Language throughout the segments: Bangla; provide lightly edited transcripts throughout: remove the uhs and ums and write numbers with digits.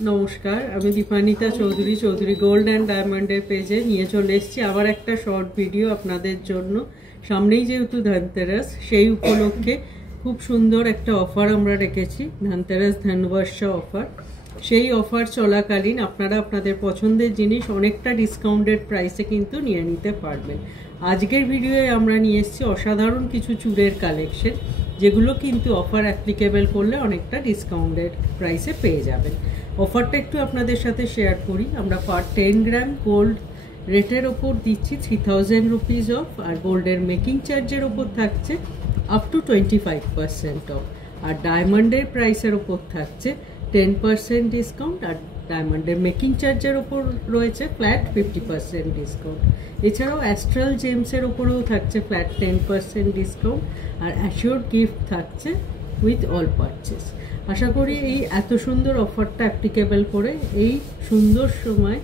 নমস্কার, আমি দীপানিতা চৌধুরী চৌধুরী গোল্ড অ্যান্ড ডায়মন্ডের পেজে নিয়ে চলে এসেছি আবার একটা শর্ট ভিডিও আপনাদের জন্য। সামনেই যেহেতু ধনতেরাস, সেই উপলক্ষে খুব সুন্দর একটা অফার আমরা রেখেছি, ধনতেরাস ধনবর্ষা অফার। সেই অফার চলাকালীন আপনারা আপনাদের পছন্দের জিনিস অনেকটা ডিসকাউন্টেড প্রাইসে কিন্তু নিয়ে নিতে পারবেন। আজকের ভিডিওয়ে আমরা নিয়ে এসেছি অসাধারণ কিছু চুড়ের কালেকশন, যেগুলো কিন্তু অফার অ্যাপ্লিকেবল করলে অনেকটা ডিসকাউন্টেড প্রাইসে পেয়ে যাবেন। অফারটা একটু আপনাদের সাথে শেয়ার করি। আমরা পার 10 গ্রাম গোল্ড রেটের ওপর দিচ্ছি 3000 রুপিজ অফ, আর গোল্ডের মেকিং চার্জের ওপর থাকছে আপ টু 25% অফ, আর ডায়মন্ডের প্রাইসের ওপর থাকছে 10% ডিসকাউন্ট, আর ডায়মন্ডের মেকিং চার্জের ওপর রয়েছে ফ্ল্যাট 50% ডিসকাউন্ট। এছাড়াও অ্যাস্ট্রাল জেমসের ওপরেও থাকছে ফ্ল্যাট 10% ডিসকাউন্ট, আর অ্যাশিওর গিফট থাকছে উইথ অল পারচেস। আশা করি এই এত সুন্দর অফারটা অ্যাপ্লিকেবল করে এই সুন্দর সময়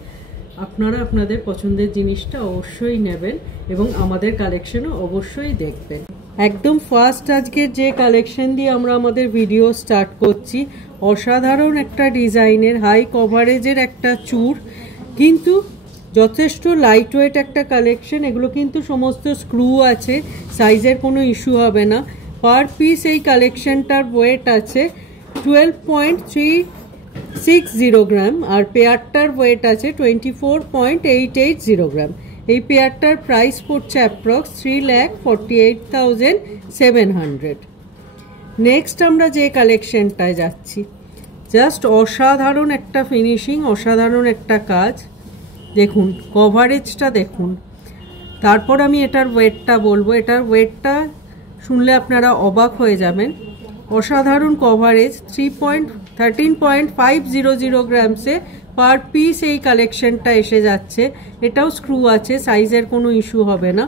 আপনারা আপনাদের পছন্দের জিনিসটা অবশ্যই নেবেন এবং আমাদের কালেকশনও অবশ্যই দেখবেন। একদম ফার্স্ট আজকের যে কালেকশন দিয়ে আমরা আমাদের ভিডিও স্টার্ট করছি, অসাধারণ একটা ডিজাইনের হাই কভারেজের একটা চূড়, কিন্তু যথেষ্ট লাইট ওয়েট একটা কালেকশন। এগুলো কিন্তু সমস্ত স্ক্রু আছে, সাইজের কোনো ইস্যু হবে না। পার পিস এই কালেকশনটার ওয়েট আছে 12.360 গ্রাম, আর পেয়ারটার ওয়েট আছে 24.880 গ্রাম। এই পেয়ারটার প্রাইস পড়ছে অ্যাপ্রক্স 3,48,700। নেক্সট আমরা যে কালেকশনটায় যাচ্ছি, জাস্ট অসাধারণ একটা ফিনিশিং, অসাধারণ একটা কাজ। দেখুন কভারেজটা দেখুন, তারপর আমি এটার ওয়েটটা বলবো। এটার ওয়েটটা শুনলে আপনারা অবাক হয়ে যাবেন। অসাধারণ কভারেজ, 13.500 গ্রামসে পার পিস এই কালেকশনটা এসে যাচ্ছে। এটাও স্ক্রু আছে, সাইজের কোনো ইস্যু হবে না।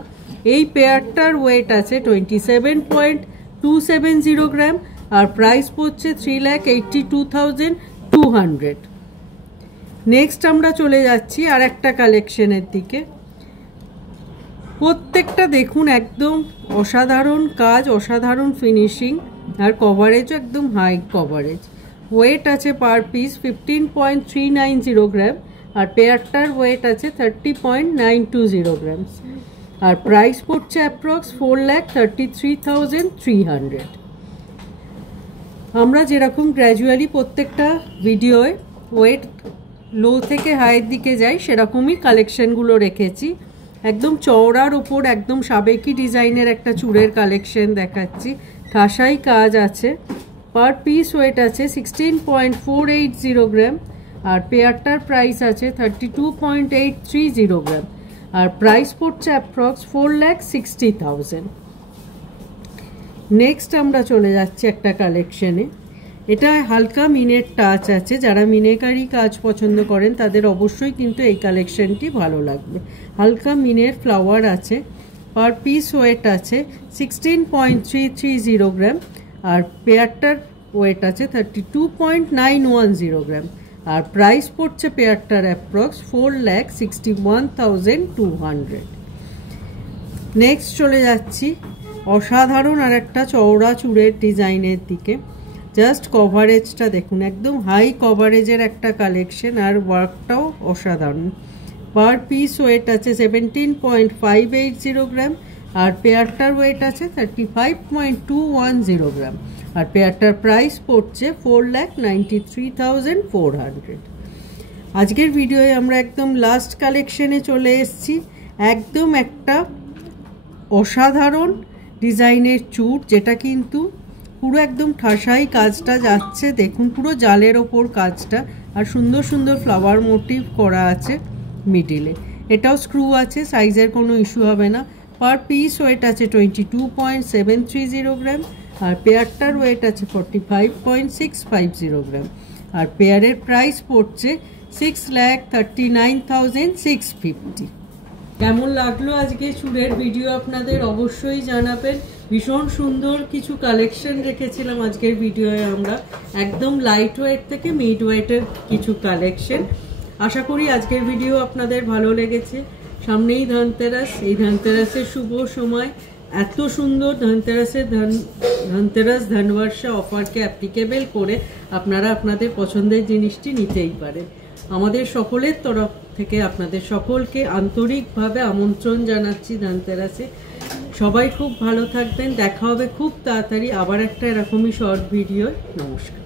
এই পেয়ারটার ওয়েট আছে 27.270 গ্রাম, আর প্রাইস পড়ছে 3,82,200। নেক্সট আমরা চলে যাচ্ছি আর একটা কালেকশনের দিকে। প্রত্যেকটা দেখুন একদম অসাধারণ কাজ, অসাধারণ ফিনিশিং, আর কভারেজও একদম হাই কভারেজ। ওয়েট আছে পার পিস 15.390 গ্রাম, আর পেয়ারটার ওয়েট আছে 30.920 গ্রামস, আর প্রাইস পড়ছে অ্যাপ্রক্স 4,33,300। আমরা যেরকম গ্র্যাজুয়ালি প্রত্যেকটা ভিডিওয় ওয়েট লো থেকে হাইয়ের দিকে যাই, সেরকমই কালেকশনগুলো রেখেছি। একদম চওড়ার ওপর একদম সাবেকি ডিজাইনের একটা চূড়ের কালেকশন দেখাচ্ছি, ঠাসাই কাজ আছে। পার পিস ওয়েট আছে 16.480 গ্রাম, আর পেয়ারটার প্রাইস আছে 32.830 গ্রাম, আর প্রাইস পড়ছে অ্যাপ্রক্স 4,60,000। নেক্সট আমরা চলে যাচ্ছি একটা কালেকশনে। এটা হালকা মিনের টাচ আছে, যারা মিনেকারি কাজ পছন্দ করেন তাদের অবশ্যই কিন্তু এই কালেকশনটি ভালো লাগবে। হালকা মিনের ফ্লাওয়ার আছে, পার পিস ওয়েট আছে 16.330 গ্রাম, আর পেয়ারটার ওয়েট আছে 32.910 গ্রাম, আর প্রাইস পড়ছে পেয়ারটার অ্যাপ্রক্স 4,61,200। নেক্সট চলে যাচ্ছি অসাধারণ আর একটা চওড়া চূড়ের ডিজাইনের দিকে। জাস্ট কভারেজটা দেখুন, একদম হাই কভারেজের একটা কালেকশন, আর ওয়ার্কটাও অসাধারণ। পার পিস ওয়েট আছে 17.580 গ্রাম, আর পেয়ারটার ওয়েট আছে 35.210 গ্রাম, আর পেয়ারটার প্রাইস পড়ছে 4,93,400। আজকের ভিডিওয়ে আমরা একদম লাস্ট কালেকশনে চলে এসেছি। একদম একটা অসাধারণ ডিজাইনের চূড়, যেটা কিন্তু পুরো একদম ঠাসাই কাজটা যাচ্ছে। দেখুন পুরো জালের ওপর কাজটা, আর সুন্দর সুন্দর ফ্লাওয়ার মোটিভ করা আছে মিডিলে। এটাও স্ক্রু আছে, সাইজের কোনো ইস্যু হবে না। পার পিস ওয়েট আছে 22.730 গ্রাম, আর পেয়ারটার ওয়েট আছে 45.650 গ্রাম, আর পেয়ারের প্রাইস পড়ছে 6,39,650। কেমন লাগলো আজকে চূড়ের ভিডিও আপনাদের অবশ্যই জানাবেন। ভীষণ সুন্দর কিছু কালেকশন রেখেছিলাম আজকের ভিডিওয়ে আমরা, একদম লাইট ওয়েট থেকে মিড ওয়েটের কিছু কালেকশন। আশা করি আজকের ভিডিও আপনাদের ভালো লেগেছে। সামনেই ধনতেরাস, এই ধনতেরাসের শুভ সময় এত সুন্দর ধনতেরাস ধনবর্ষা অফারকে অ্যাপ্লিকেবল করে আপনারা আপনাদের পছন্দের জিনিসটি নিতেই পারেন। আমাদের সকলের তরফ থেকে আপনাদের সকলকে আন্তরিকভাবে আমন্ত্রণ জানাচ্ছি ধনতেরাসে। সবাই খুব ভালো থাকবেন। দেখা হবে খুব তাড়াতাড়ি আবার একটা এরকমই শর্ট ভিডিও। নমস্কার।